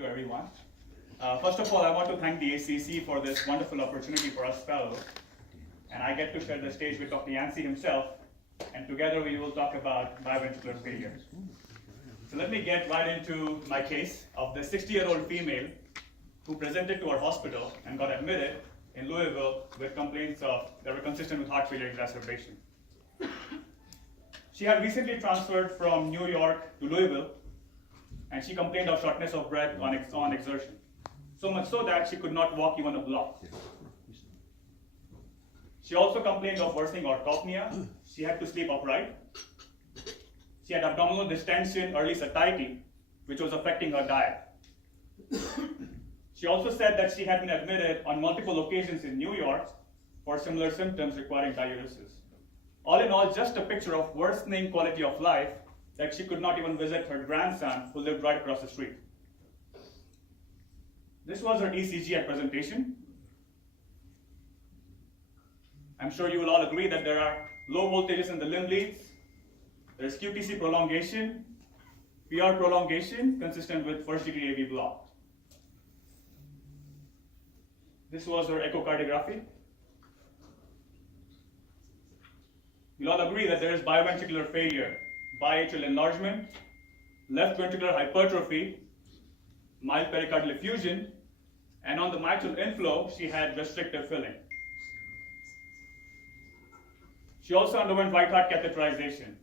to everyone. First of all, I want to thank the ACC for this wonderful opportunity for us fellows. And I get to share the stage with Dr. Yancey himself, and together we will talk about biventricular failure. So let me get right into my case of the 60-year-old female who presented to our hospital and got admitted in Louisville with complaints that were consistent with heart failure exacerbation. She had recently transferred from New York to Louisville, and she complained of shortness of breath on exertion, so much so that she could not walk even a block. She also complained of worsening orthopnea. She had to sleep upright. She had abdominal distension, early satiety, which was affecting her diet. She also said that she had been admitted on multiple occasions in New York for similar symptoms requiring diuresis. All in all, just a picture of worsening quality of life that she could not even visit her grandson who lived right across the street. This was her ECG at presentation. I'm sure you will all agree that there are low voltages in the limb leads. There's QTC prolongation, PR prolongation consistent with first-degree AV block. This was her echocardiography. You'll all agree that there is biventricular failure, biatrial enlargement, left ventricular hypertrophy, mild pericardial effusion, and on the mitral inflow, she had restrictive filling. She also underwent right heart catheterization,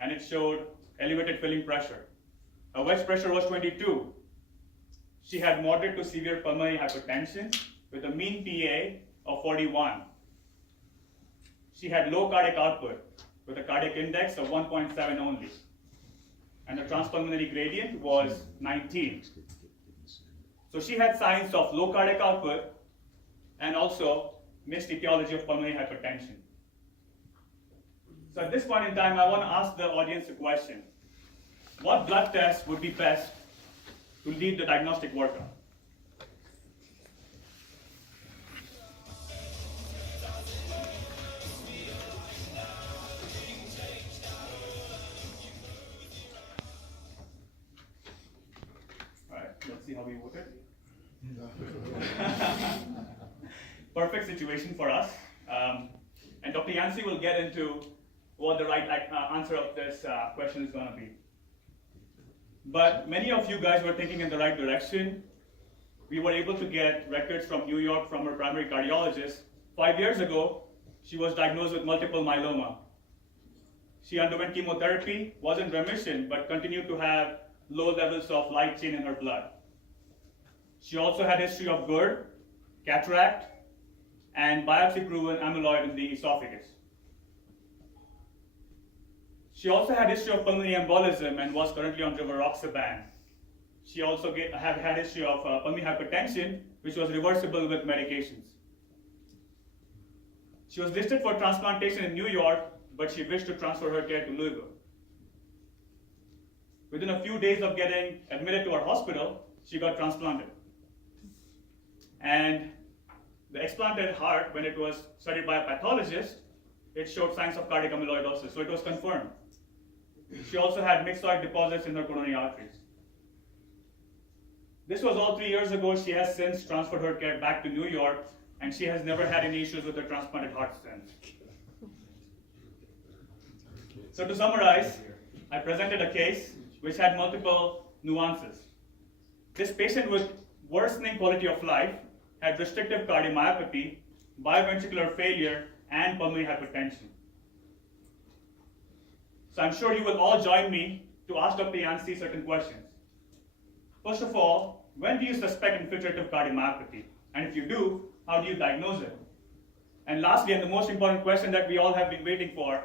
and it showed elevated filling pressure. Her wedge pressure was 22. She had moderate to severe pulmonary hypertension with a mean PA of 41. She had low cardiac output with a cardiac index of 1.7 only, and the transpulmonary gradient was 19. So she had signs of low cardiac output and also mixed etiology of pulmonary hypertension. So at this point in time, I want to ask the audience a question. What blood test would be best to lead the diagnostic workup? All right, let's see how we voted. Perfect situation for us. And Dr. Yancey will get into what the right answer of this question is going to be. But many of you guys were thinking in the right direction. We were able to get records from New York from her primary cardiologist. 5 years ago, she was diagnosed with multiple myeloma. She underwent chemotherapy, was in remission, but continued to have low levels of light chain in her blood. She also had history of GERD, cataract, and biopsy-proven amyloid in the esophagus. She also had history of pulmonary embolism and was currently on rivaroxaban. She also had history of pulmonary hypertension, which was reversible with medications. She was listed for transplantation in New York, but she wished to transfer her care to Louisville. Within a few days of getting admitted to our hospital, she got transplanted. And the explanted heart, when it was studied by a pathologist, it showed signs of cardiac amyloidosis, so it was confirmed. She also had myxoid deposits in her coronary arteries. This was all 3 years ago. She has since transferred her care back to New York, and she has never had any issues with her transplanted heart since. So to summarize, I presented a case which had multiple nuances. This patient with worsening quality of life had restrictive cardiomyopathy, biventricular failure, and pulmonary hypertension. So I'm sure you will all join me to ask Dr. Yancey certain questions. First of all, when do you suspect infiltrative cardiomyopathy? And if you do, how do you diagnose it? And lastly, and the most important question that we all have been waiting for,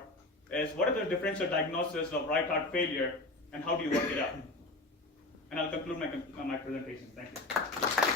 is what are the differential diagnoses of right heart failure and how do you work it out? And I'll conclude my presentation. Thank you.